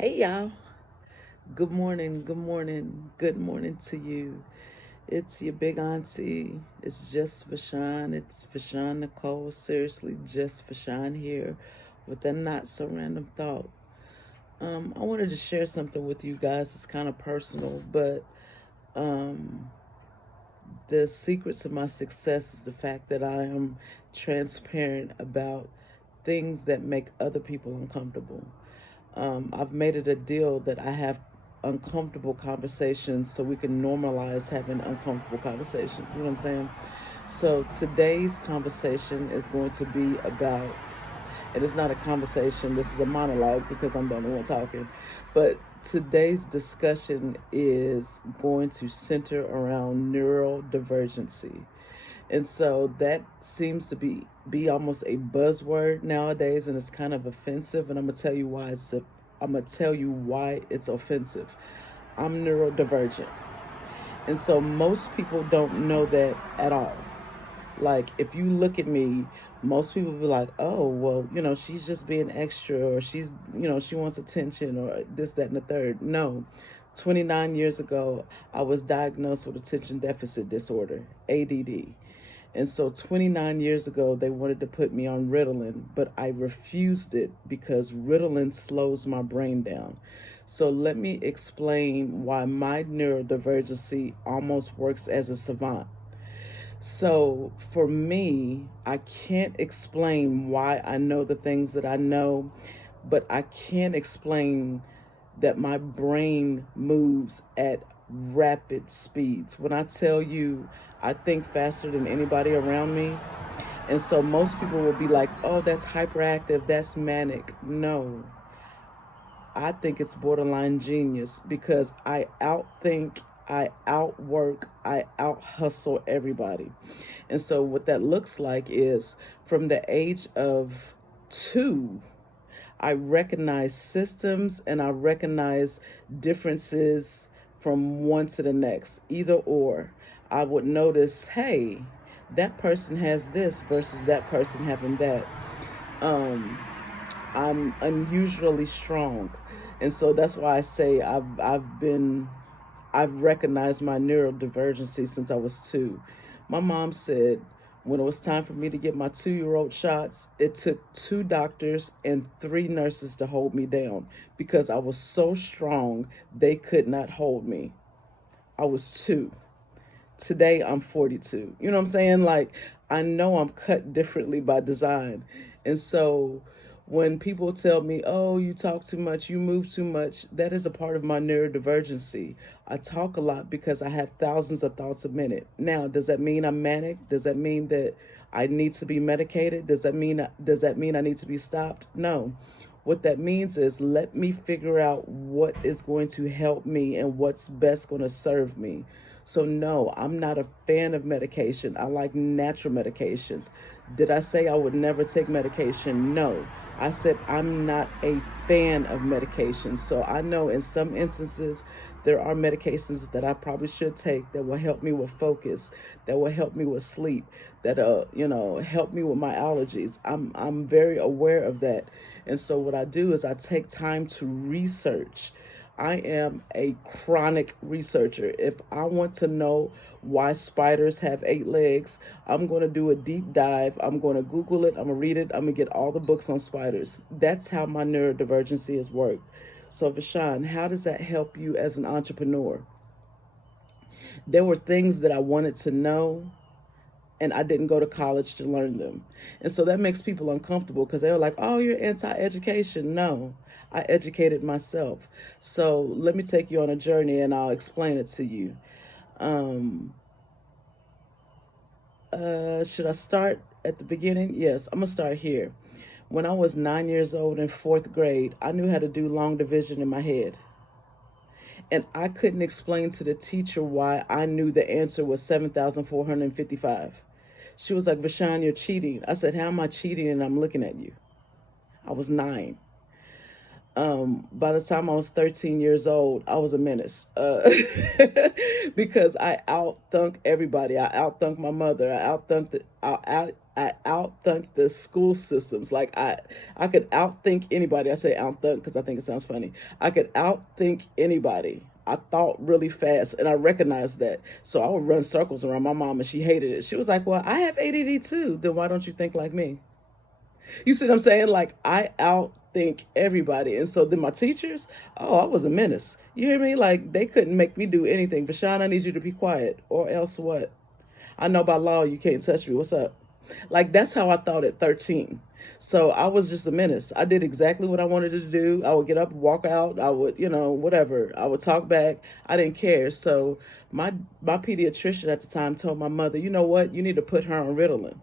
Hey y'all. Good morning to you. It's your big auntie. It's just Vashawn. It's Vashawn Nicole. Seriously, just Vashawn here with a not so random thought. I wanted to share something with you guys. It's kind of personal, but the secret to my success is the fact that I am transparent about things that make other people uncomfortable. I've made it a deal that I have uncomfortable conversations so we can normalize having uncomfortable conversations. You know what I'm saying? So today's conversation is going to be about, and it's not a conversation, this is a monologue because I'm the only one talking, but today's discussion is going to center around neurodivergency. And so that seems to be almost a buzzword nowadays, and it's kind of offensive. And I'm gonna tell you why it's offensive. I'm neurodivergent, and so most people don't know that at all. Like if you look at me, most people be like, "Oh, well, she's just being extra, or she wants attention, or this, that, and the third." No, 29 years ago, I was diagnosed with attention deficit disorder, ADD. And so 29 years ago, they wanted to put me on Ritalin, but I refused it because Ritalin slows my brain down. So let me explain why my neurodivergency almost works as a savant. So for me, I can't explain why I know the things that I know, but I can explain that my brain moves at rapid speeds. When I tell you I think faster than anybody around me, and so most people will be like, oh, that's hyperactive, that's manic. No, I think it's borderline genius because I outthink, I outwork, I out hustle everybody. And so, what that looks like is from the age of 2, I recognize systems and I recognize differences from one to the next, either or. I would notice, hey, that person has this versus that person having that. I'm unusually strong. And so that's why I say I've recognized my neurodivergency since I was 2. My mom said when it was time for me to get my 2-year-old shots, it took 2 doctors and 3 nurses to hold me down because I was so strong they could not hold me. I was 2. Today I'm 42. You know what I'm saying? Like, I know I'm cut differently by design. And so when people tell me, oh, you talk too much, you move too much, that is a part of my neurodivergency. I talk a lot because I have thousands of thoughts a minute. Now, does that mean I'm manic? Does that mean that I need to be medicated? Does that mean I need to be stopped? No. What that means is let me figure out what is going to help me and what's best going to serve me. So, no, I'm not a fan of medication. I like natural medications. Did I say I would never take medication? No. I said I'm not a fan of medication. So, I know in some instances there are medications that I probably should take that will help me with focus, that will help me with sleep, that help me with my allergies. I'm very aware of that. And so what I do is I take time to research. I am a chronic researcher. If I want to know why spiders have 8 legs, I'm going to do a deep dive. I'm going to Google it. I'm going to read it. I'm going to get all the books on spiders. That's how my neurodivergency has worked. So, Vashan, how does that help you as an entrepreneur? There were things that I wanted to know, and I didn't go to college to learn them. And so that makes people uncomfortable because they were like, oh, you're anti education. No, I educated myself. So let me take you on a journey and I'll explain it to you. Should I start at the beginning? Yes, I'm going to start here. When I was 9 years old in fourth grade, I knew how to do long division in my head. And I couldn't explain to the teacher why I knew the answer was 7,455. She was like, Vashan, you're cheating. I said, how am I cheating and I'm looking at you? I was 9. By the time I was 13 years old, I was a menace because I outthunk everybody. I outthunk my mother. I I outthunk the school systems. Like I could outthink anybody. I say outthunk because I think it sounds funny. I could outthink anybody. I thought really fast and I recognized that. So I would run circles around my mom and she hated it. She was like, well, I have ADD too. Then why don't you think like me? You see what I'm saying? Like I outthink everybody. And so then my teachers, oh, I was a menace. You hear me? Like they couldn't make me do anything. Vashawn, I need you to be quiet. Or else what? I know by law you can't touch me. What's up? Like that's how I thought at 13. So I was just a menace. I did exactly what I wanted to do. I would get up, walk out. I would, whatever. I would talk back. I didn't care. So my pediatrician at the time told my mother, you know what? You need to put her on Ritalin.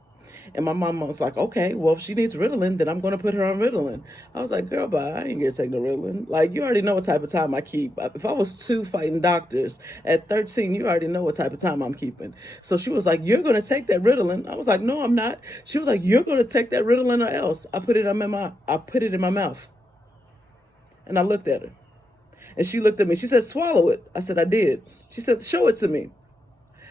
And my mom was like, okay, well, if she needs Ritalin, then I'm going to put her on Ritalin. I was like, girl, bye. I ain't going to take no Ritalin. Like, you already know what type of time I keep. If I was two fighting doctors at 13, you already know what type of time I'm keeping. So she was like, you're going to take that Ritalin. I was like, no, I'm not. She was like, you're going to take that Ritalin or else. I put it in my mouth. And I looked at her. And she looked at me. She said, swallow it. I said, I did. She said, show it to me.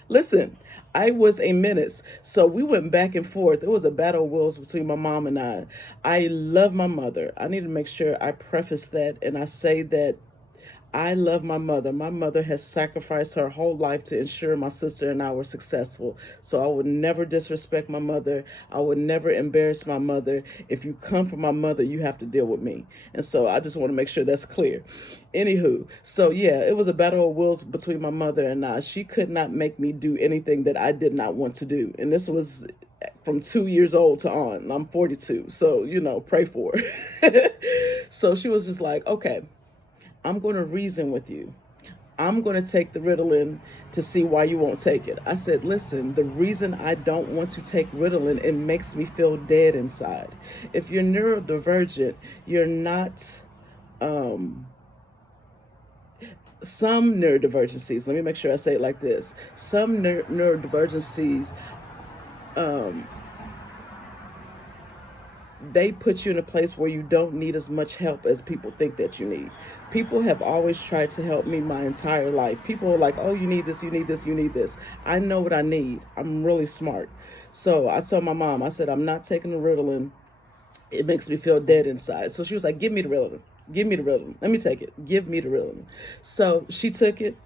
Listen, I was a menace. So we went back and forth. It was a battle of wills between my mom and I. I love my mother. I need to make sure I preface that and I say that I love my mother. My mother has sacrificed her whole life to ensure my sister and I were successful. So I would never disrespect my mother. I would never embarrass my mother. If you come from my mother, you have to deal with me. And so I just want to make sure that's clear. Anywho, so yeah, it was a battle of wills between my mother and I. She could not make me do anything that I did not want to do. And this was from 2 years old to on. I'm 42. So, pray for her. So she was just like, okay, I'm going to reason with you. I'm going to take the Ritalin to see why you won't take it. I said, listen, the reason I don't want to take Ritalin, it makes me feel dead inside. If you're neurodivergent, you're not, some neurodivergencies, let me make sure I say it like this. Some neurodivergencies, they put you in a place where you don't need as much help as people think that you need. People have always tried to help me my entire life. People are like, oh, you need this, you need this, you need this. I know what I need. I'm really smart. So I told my mom, I said, I'm not taking the Ritalin. It makes me feel dead inside. So she was like, give me the Ritalin. Give me the Ritalin. Let me take it. Give me the Ritalin. So she took it.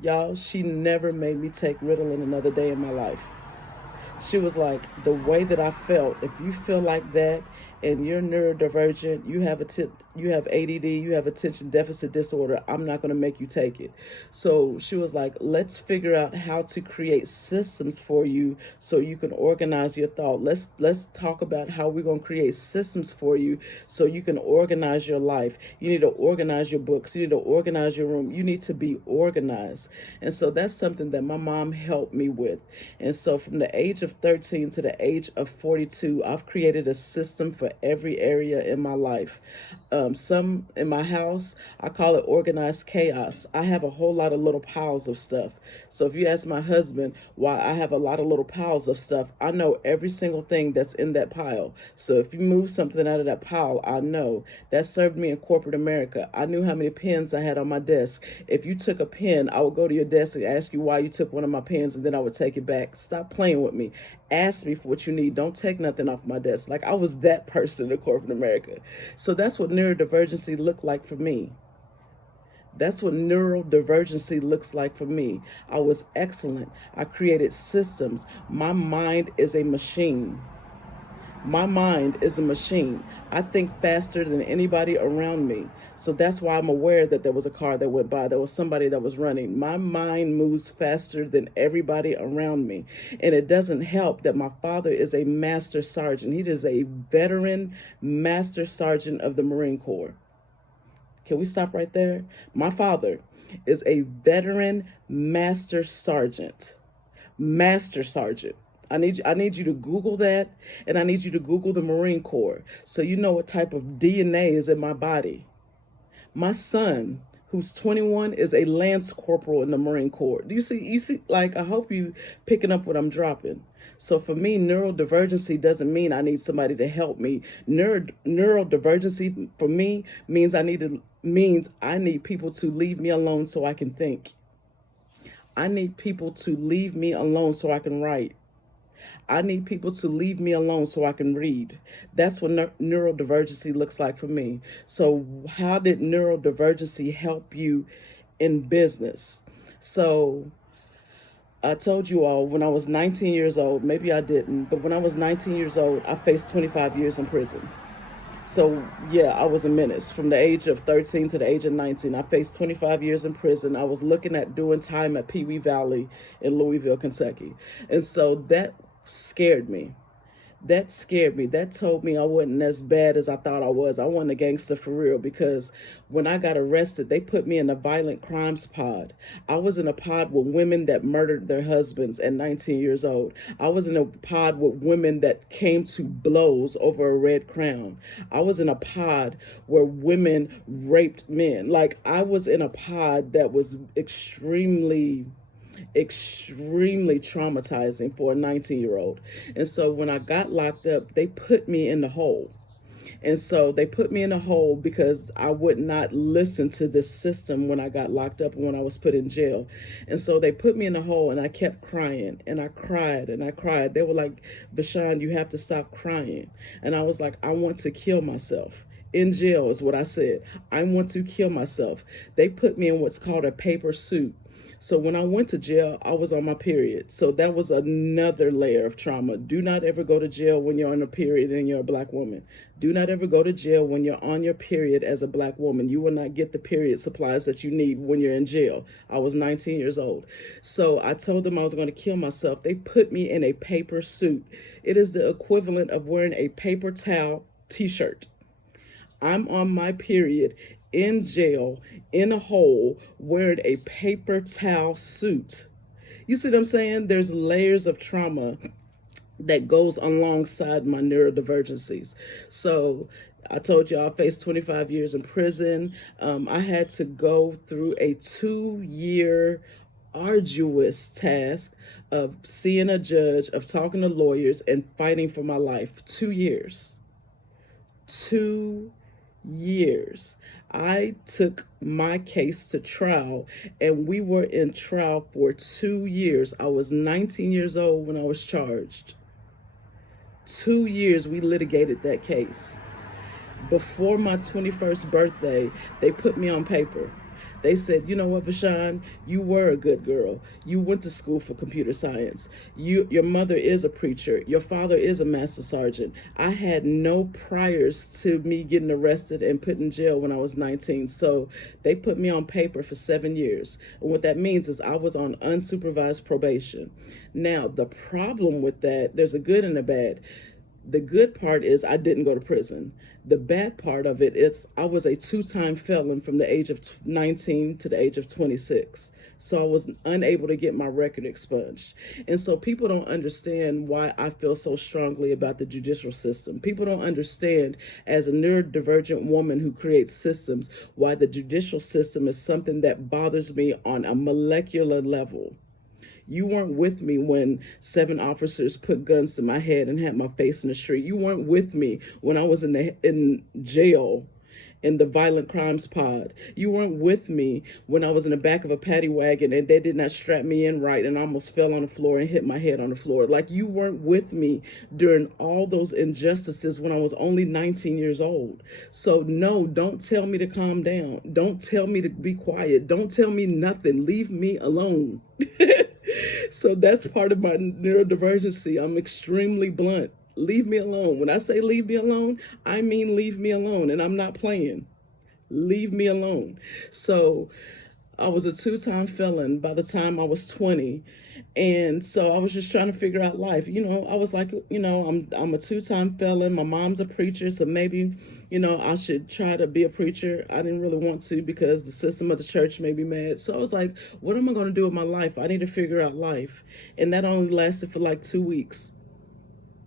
Y'all, she never made me take Ritalin another day in my life. She was like, the way that I felt, if you feel like that and you're neurodivergent, you have ADD, you have attention deficit disorder, I'm not going to make you take it. So she was like, let's figure out how to create systems for you so you can organize your thought. Let's talk about how we're going to create systems for you so you can organize your life. You need to organize your books. You need to organize your room. You need to be organized. And so that's something that my mom helped me with. And so from the age of 13 to the age of 42, I've created a system for every area in my life. Some in my house, I call it organized chaos. I have a whole lot of little piles of stuff. So if you ask my husband why I have a lot of little piles of stuff, I know every single thing that's in that pile. So if you move something out of that pile, I know. That served me in corporate America. I knew how many pens I had on my desk. If you took a pen, I would go to your desk and ask you why you took one of my pens, and then I would take it back. Stop playing with me. Ask me for what you need. Don't take nothing off my desk. Like I was that person in corporate America. So that's what neurodivergency looked like for me. That's what neurodivergency looks like for me. I was excellent. I created systems. My mind is a machine. My mind is a machine. I think faster than anybody around me. So that's why I'm aware that there was a car that went by. There was somebody that was running. My mind moves faster than everybody around me. And it doesn't help that my father is a master sergeant. He is a veteran master sergeant of the Marine Corps. Can we stop right there? My father is a veteran master sergeant. Master sergeant. I need you to Google that, and I need you to Google the Marine Corps so you know what type of DNA is in my body. My son, who's 21, is a lance corporal in the Marine Corps. Do you see, like, I hope you picking up what I'm dropping. So for me, neurodivergency doesn't mean I need somebody to help me. Neurodivergency for me means I need people to leave me alone so I can think. I need people to leave me alone so I can write. I need people to leave me alone so I can read. That's what neurodivergency looks like for me. So, how did neurodivergency help you in business? So, I told you all when I was 19 years old, maybe I didn't, but when I was 19 years old, I faced 25 years in prison. So, yeah, I was a menace from the age of 13 to the age of 19. I faced 25 years in prison. I was looking at doing time at Pee Wee Valley in Louisville, Kentucky. And so that scared me. That scared me. That told me I wasn't as bad as I thought I was. I wasn't a gangster for real, because when I got arrested, they put me in a violent crimes pod. I was in a pod with women that murdered their husbands at 19 years old. I was in a pod with women that came to blows over a red crown. I was in a pod where women raped men. Like, I was in a pod that was extremely traumatizing for a 19-year-old. And so when I got locked up, they put me in the hole. And so they put me in a hole because I would not listen to this system when I got locked up and when I was put in jail. And so they put me in a hole, and I kept crying, and I cried and I cried. They were like, "Bashan, you have to stop crying." And I was like, "I want to kill myself." In jail is what I said. "I want to kill myself." They put me in what's called a paper suit. So when I went to jail, I was on my period. So that was another layer of trauma. Do not ever go to jail when you're on a period and you're a black woman. Do not ever go to jail when you're on your period as a black woman. You will not get the period supplies that you need when you're in jail. I was 19 years old. So I told them I was going to kill myself. They put me in a paper suit. It is the equivalent of wearing a paper towel t-shirt. I'm on my period in jail in a hole wearing a paper towel suit. You see what I'm saying? There's layers of trauma that goes alongside my neurodivergencies. So I told you I faced 25 years in prison. I had to go through a 2 year arduous task of seeing a judge, of talking to lawyers, and fighting for my life. 2 years. 2 years. I took my case to trial, and we were in trial for 2 years. I was 19 years old when I was charged. 2 years we litigated that case. Before my 21st birthday, they put me on paper. They said, "You know what, Vashan, you were a good girl. You went to school for computer science. Your mother is a preacher. Your father is a master sergeant." I had no priors to me getting arrested and put in jail when I was 19. So they put me on paper for 7 years. And what that means is I was on unsupervised probation. Now, the problem with that, there's a good and a bad. The good part is I didn't go to prison. The bad part of it is I was a two-time felon from the age of 19 to the age of 26. So I was unable to get my record expunged. And so people don't understand why I feel so strongly about the judicial system. People don't understand, as a neurodivergent woman who creates systems, why the judicial system is something that bothers me on a molecular level. You weren't with me when 7 officers put guns to my head and had my face in the street. You weren't with me when I was in jail in the violent crimes pod. You weren't with me when I was in the back of a paddy wagon and they did not strap me in right and I almost fell on the floor and hit my head on the floor. Like, you weren't with me during all those injustices when I was only 19 years old. So no, don't tell me to calm down. Don't tell me to be quiet. Don't tell me nothing. Leave me alone. So that's part of my neurodivergency. I'm extremely blunt. Leave me alone. When I say leave me alone, I mean leave me alone, and I'm not playing. Leave me alone. So I was a two-time felon by the time I was 20. And so I was just trying to figure out life. I was like, I'm a two-time felon. My mom's a preacher, so maybe, I should try to be a preacher. I didn't really want to because the system of the church made me mad. So I was like, what am I going to do with my life? I need to figure out life. And that only lasted for like 2 weeks.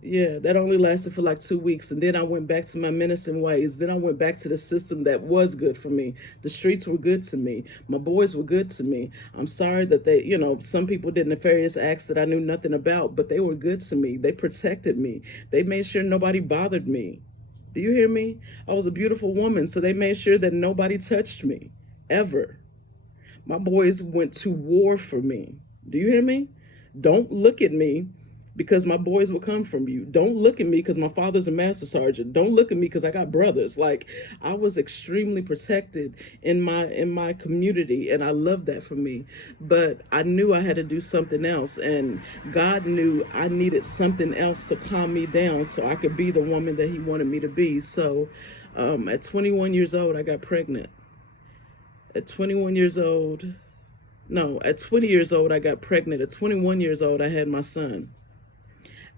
Yeah, that only lasted for like 2 weeks. And then I went back to my menacing ways. Then I went back to the system that was good for me. The streets were good to me. My boys were good to me. I'm sorry that some people did nefarious acts that I knew nothing about, but they were good to me. They protected me. They made sure nobody bothered me. Do you hear me? I was a beautiful woman, so they made sure that nobody touched me, ever. My boys went to war for me. Do you hear me? Don't look at me because my boys will come from you. Don't look at me because my father's a master sergeant. Don't look at me because I got brothers. Like, I was extremely protected in my community, and I love that for me. But I knew I had to do something else, and God knew I needed something else to calm me down so I could be the woman that He wanted me to be. So, at 21 years old, I got pregnant. At 21 years old, no, at 20 years old, I got pregnant. At 21 years old, I had my son.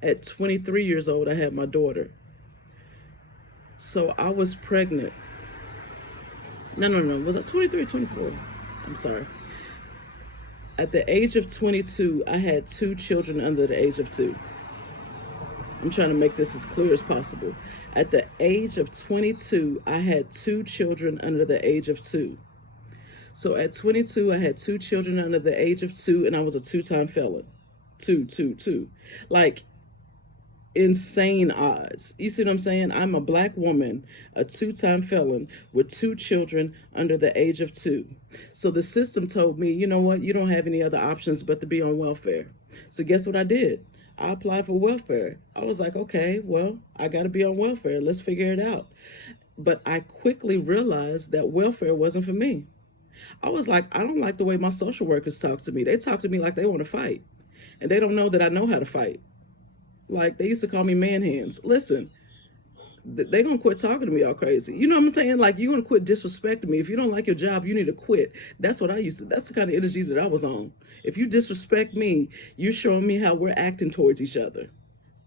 At 23 years old, I had my daughter. So I was pregnant. No. Was I 23 or 24? I'm sorry. At the age of 22, I had two children under the age of two. I'm trying to make this as clear as possible. At the age of 22, I had two children under the age of two. So at 22, I had two children under the age of two, and I was a two-time felon. Two. Like, insane odds. You see what I'm saying? I'm a black woman, a two-time felon with two children under the age of two. So the system told me, you know what? You don't have any other options but to be on welfare. So guess what I did? I applied for welfare. I was like, okay, well, I got to be on welfare. Let's figure it out. But I quickly realized that welfare wasn't for me. I was like, I don't like the way my social workers talk to me. They talk to me like they want to fight. And they don't know that I know how to fight. Like, they used to call me man hands. Listen, they gonna quit talking to me all crazy. You know what I'm saying? Like, you're gonna quit disrespecting me. If you don't like your job, you need to quit. That's what I used to, that's the kind of energy that I was on. If you disrespect me, you're showing me how we're acting towards each other.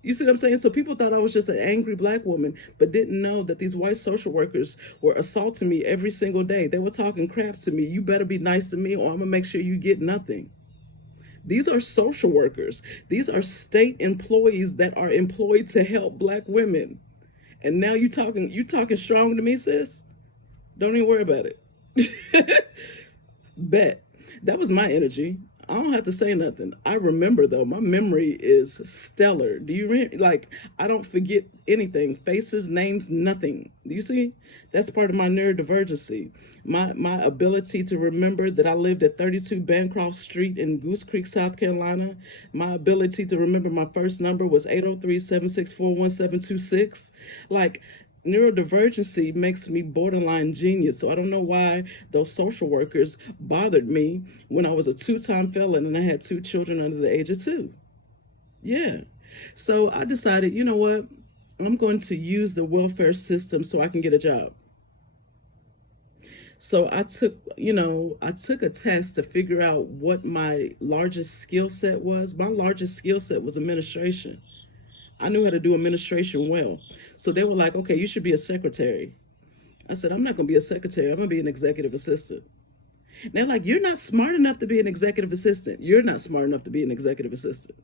You see what I'm saying? So people thought I was just an angry black woman, but didn't know that these white social workers were assaulting me every single day. They were talking crap to me. You better be nice to me or I'm gonna make sure you get nothing. These are social workers. These are state employees that are employed to help black women. And now you talking strong to me, sis? Don't even worry about it. Bet. That was my energy. I don't have to say nothing. I remember, though. My memory is stellar. Do you like, I don't forget anything. Faces, names, nothing. Do you see? That's part of my neurodivergency. My ability to remember that I lived at 32 Bancroft Street in Goose Creek, South Carolina. My ability to remember my first number was 803-764-1726. Like, neurodivergency makes me borderline genius. So I don't know why those social workers bothered me when I was a two-time felon and I had two children under the age of two. Yeah. So I decided, you know what? I'm going to use the welfare system so I can get a job. So I took a test to figure out what my largest skill set was. My largest skill set was administration. I knew how to do administration well. So they were like, okay, you should be a secretary. I said, I'm not going to be a secretary. I'm going to be an executive assistant. And they're like, you're not smart enough to be an executive assistant. You're not smart enough to be an executive assistant.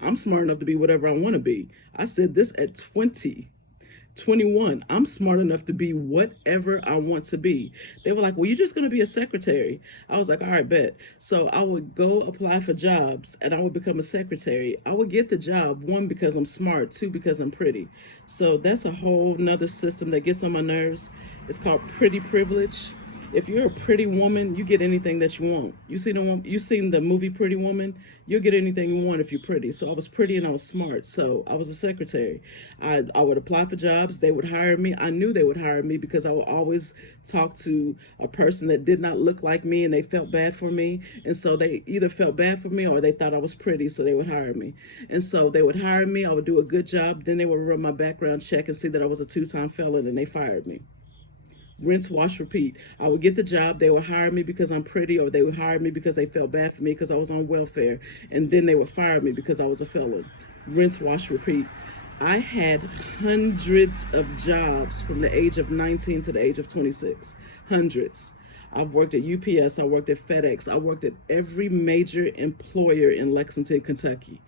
I'm smart enough to be whatever I want to be. I said this at 21. I'm smart enough to be whatever I want to be. They were like, well, you're just going to be a secretary. I was like, all right, bet. So I would go apply for jobs and I would become a secretary. I would get the job, one, because I'm smart, two, because I'm pretty. So that's a whole nother system that gets on my nerves. It's called pretty privilege. If you're a pretty woman, you get anything that you want. You seen the movie Pretty Woman? You'll get anything you want if you're pretty. So I was pretty and I was smart. So I was a secretary. I would apply for jobs. They would hire me. I knew they would hire me because I would always talk to a person that did not look like me and they felt bad for me. And so they either felt bad for me or they thought I was pretty, so they would hire me. And so they would hire me. I would do a good job. Then they would run my background check and see that I was a two-time felon and they fired me. Rinse, wash, repeat. I would get the job. They would hire me because I'm pretty, or they would hire me because they felt bad for me because I was on welfare. And then they would fire me because I was a felon. Rinse, wash, repeat. I had hundreds of jobs from the age of 19 to the age of 26. Hundreds. I've worked at UPS. I worked at FedEx. I worked at every major employer in Lexington, Kentucky.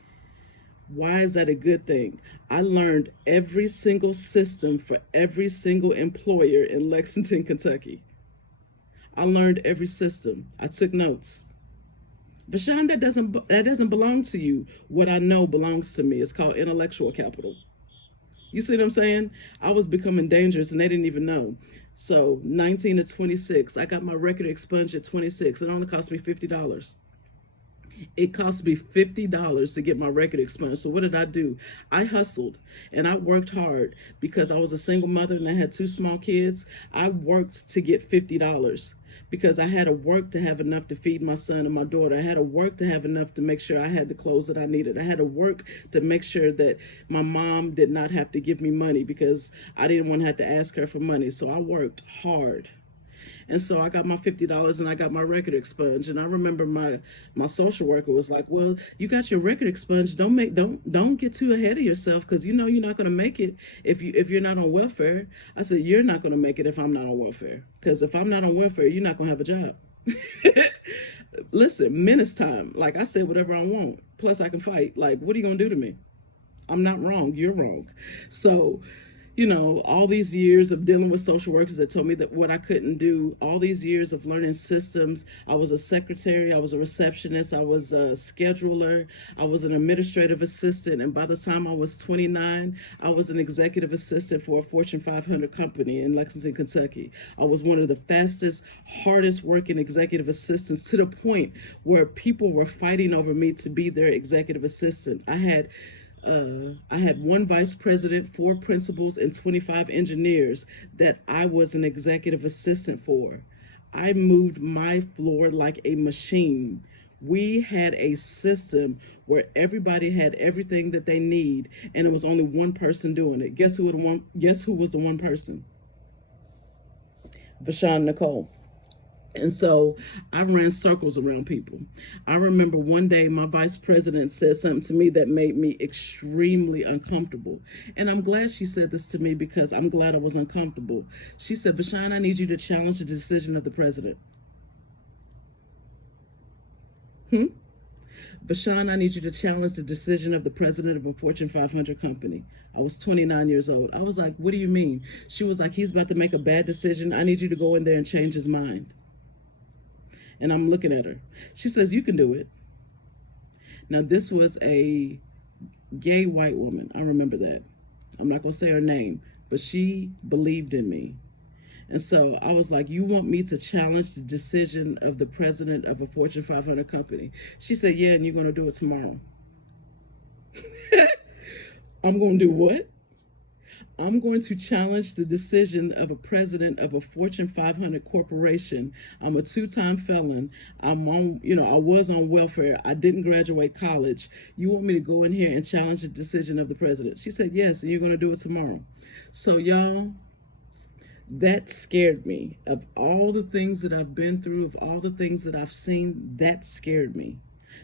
Why is that a good thing? I learned every single system for every single employer in Lexington, Kentucky. I learned every system. I took notes. Vashawn, that doesn't belong to you. What I know belongs to me. It's called intellectual capital. You see what I'm saying? I was becoming dangerous and they didn't even know. So 19 to 26, I got my record expunged at 26. It only cost me $50. It cost me $50 to get my record expunged. So what did I do? I hustled and I worked hard because I was a single mother and I had two small kids. I worked to get $50 because I had to work to have enough to feed my son and my daughter. I had to work to have enough to make sure I had the clothes that I needed. I had to work to make sure that my mom did not have to give me money because I didn't want to have to ask her for money. So I worked hard. And so I got my $50 and I got my record expunged. And I remember my social worker was like, "Well, you got your record expunged. Don't get too ahead of yourself because you know you're not going to make it if you're not on welfare." I said, "You're not going to make it if I'm not on welfare because if I'm not on welfare, you're not going to have a job." Listen, menace time. Like I said, whatever I want. Plus, I can fight. Like, what are you going to do to me? I'm not wrong. You're wrong. So, all these years of dealing with social workers that told me that what I couldn't do, all these years of learning systems. I was a secretary, I was a receptionist, I was a scheduler, I was an administrative assistant, and by the time I was 29, I was an executive assistant for a Fortune 500 company in Lexington, Kentucky. I was one of the fastest, hardest working executive assistants to the point where people were fighting over me to be their executive assistant. I had one vice president, four principals, and 25 engineers that I was an executive assistant for. I moved my floor like a machine. We had a system where everybody had everything that they need, and it was only one person doing it. Guess who was the one person? Vashawn Nicole. And so I ran circles around people. I remember one day my vice president said something to me that made me extremely uncomfortable. And I'm glad she said this to me because I'm glad I was uncomfortable. She said, "Vashawn, I need you to challenge the decision of the president." "Vashawn, I need you to challenge the decision of the president of a Fortune 500 company." I was 29 years old. I was like, "What do you mean?" She was like, "He's about to make a bad decision. I need you to go in there and change his mind." And I'm looking at her. She says, "You can do it." Now, this was a gay white woman. I remember that. I'm not going to say her name, but she believed in me. And so I was like, "You want me to challenge the decision of the president of a Fortune 500 company?" She said, "Yeah, and you're going to do it tomorrow." I'm going to do what? I'm going to challenge the decision of a president of a Fortune 500 corporation. I'm a two-time felon. I was on welfare. I didn't graduate college. You want me to go in here and challenge the decision of the president? She said, "Yes, and you're going to do it tomorrow." So, y'all, that scared me. Of all the things that I've been through, of all the things that I've seen, that scared me.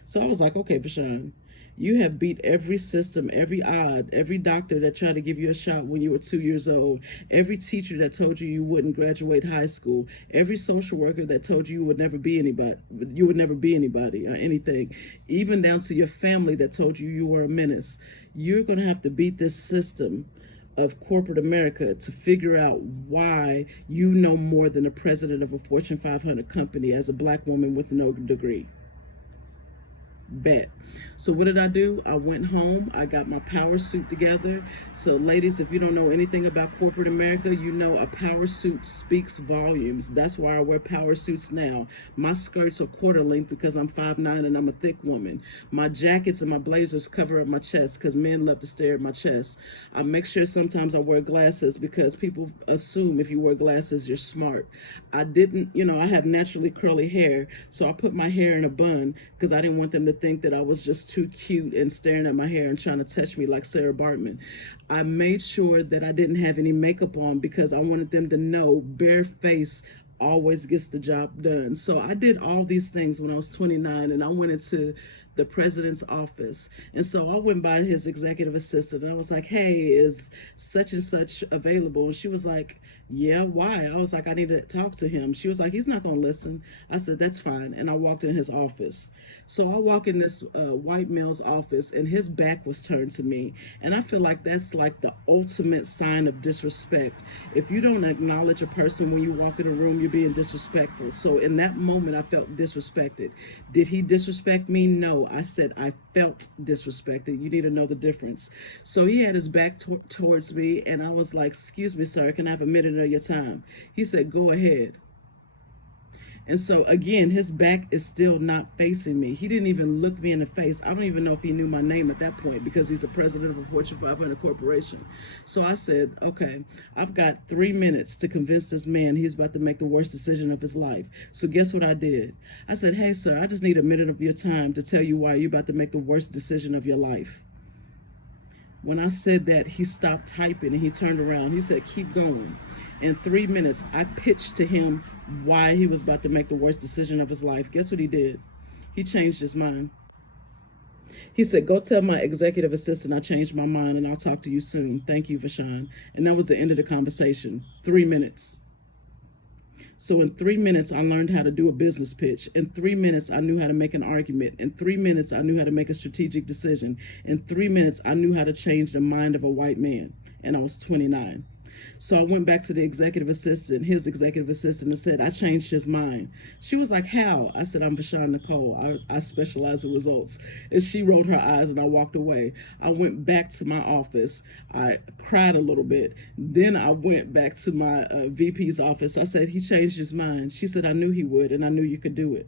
So I was like, "Okay, Vashawn, you have beat every system, every odd, every doctor that tried to give you a shot when you were 2 years old, every teacher that told you you wouldn't graduate high school, every social worker that told you you would never be anybody or anything, even down to your family that told you you were a menace. You're going to have to beat this system of corporate America to figure out why you know more than the president of a Fortune 500 company as a black woman with no degree." Bet. So what did I do? I went home. I got my power suit together. So ladies, if you don't know anything about corporate America, you know a power suit speaks volumes. That's why I wear power suits now. My skirts are quarter length because I'm 5'9" and I'm a thick woman. My jackets and my blazers cover up my chest because men love to stare at my chest. I make sure sometimes I wear glasses because people assume if you wear glasses, you're smart. I didn't, I have naturally curly hair, so I put my hair in a bun because I didn't want them to think that I was just too cute and staring at my hair and trying to touch me like Sarah Bartman. I made sure that I didn't have any makeup on because I wanted them to know bare face always gets the job done. So I did all these things when I was 29 and I went into the president's office. And so I went by his executive assistant and I was like, "Hey, is such and such available?" And she was like, "Yeah, why?" I was like, "I need to talk to him." She was like, "He's not going to listen." I said, "That's fine." And I walked in his office. So I walk in this white male's office and his back was turned to me. And I feel like that's like the ultimate sign of disrespect. If you don't acknowledge a person when you walk in a room, you're being disrespectful. So in that moment, I felt disrespected. Did he disrespect me? No. I said I felt disrespected. You need to know the difference. So he had his back towards me and I was like, "Excuse me, sir, can I have a minute of your time?" He said, "Go ahead." And so again, his back is still not facing me. He didn't even look me in the face. I don't even know if he knew my name at that point because he's a president of a Fortune 500 corporation. So I said, okay, I've got 3 minutes to convince this man he's about to make the worst decision of his life. So guess what I did? I said, hey, sir, I just need a minute of your time to tell you why you're about to make the worst decision of your life. When I said that, he stopped typing and he turned around. He said, keep going. In 3 minutes, I pitched to him why he was about to make the worst decision of his life. Guess what he did? He changed his mind. He said, go tell my executive assistant I changed my mind and I'll talk to you soon. Thank you, Vashawn. And that was the end of the conversation. 3 minutes. So in 3 minutes, I learned how to do a business pitch. In 3 minutes, I knew how to make an argument. In 3 minutes, I knew how to make a strategic decision. In 3 minutes, I knew how to change the mind of a white man. And I was 29. So I went back to the executive assistant, his executive assistant, and said, I changed his mind. She was like, how? I said, I'm Vashawn Nicole. I specialize in results. And she rolled her eyes and I walked away. I went back to my office. I cried a little bit. Then I went back to my VP's office. I said, he changed his mind. She said, I knew he would and I knew you could do it.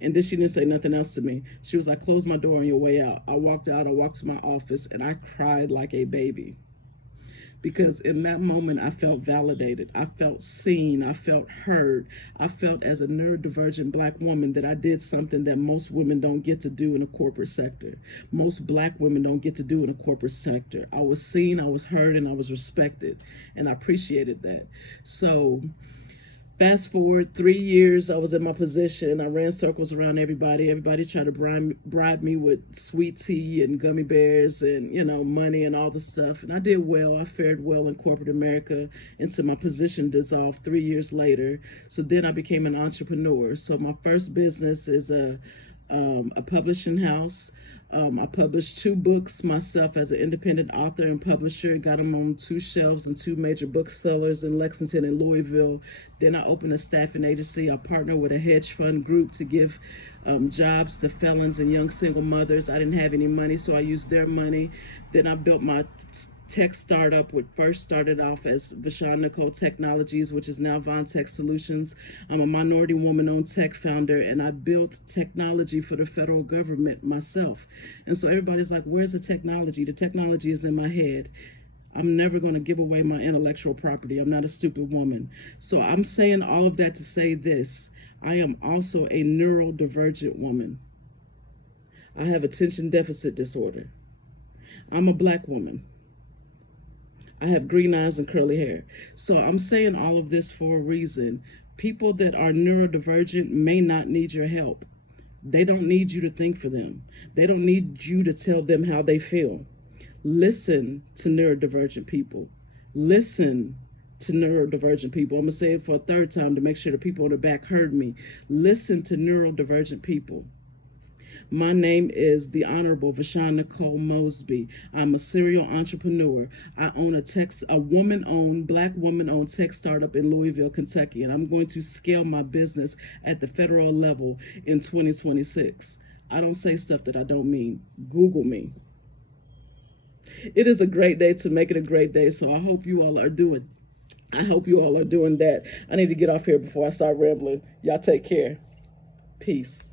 And then she didn't say nothing else to me. She was like, close my door on your way out. I walked out, I walked to my office, and I cried like a baby. Because in that moment, I felt validated. I felt seen. I felt heard. I felt as a neurodivergent Black woman that I did something that most women don't get to do in the corporate sector. Most Black women don't get to do in the corporate sector. I was seen, I was heard, and I was respected. And I appreciated that. So fast forward 3 years, I was in my position. I ran circles around everybody. Everybody tried to bribe me with sweet tea and gummy bears and, money and all the stuff. And I did well. I fared well in corporate America until my position dissolved 3 years later. So then I became an entrepreneur. So my first business is a publishing house. I published 2 books myself as an independent author and publisher. Got them on 2 shelves and 2 major booksellers in Lexington and Louisville. Then I opened a staffing agency. I partnered with a hedge fund group to give jobs to felons and young single mothers. I didn't have any money, so I used their money. Then I built my tech startup, which first started off as Vashawn Nicole Technologies, which is now Von Solutions. I'm a minority woman-owned tech founder, and I built technology for the federal government myself. And so everybody's like, where's the technology? The technology is in my head. I'm never going to give away my intellectual property. I'm not a stupid woman. So I'm saying all of that to say this. I am also a neurodivergent woman. I have attention deficit disorder. I'm a Black woman. I have green eyes and curly hair. So I'm saying all of this for a reason. People that are neurodivergent may not need your help. They don't need you to think for them. They don't need you to tell them how they feel. Listen to neurodivergent people. Listen to neurodivergent people. I'm going to say it for a third time to make sure the people in the back heard me. Listen to neurodivergent people. My name is the Honorable Vashawn Nicole Mosby. I'm a serial entrepreneur. I own a woman-owned, Black woman-owned tech startup in Louisville, Kentucky, and I'm going to scale my business at the federal level in 2026. I don't say stuff that I don't mean. Google me. It is a great day to make it a great day, so I hope you all are doing that. I need to get off here before I start rambling. Y'all take care. Peace.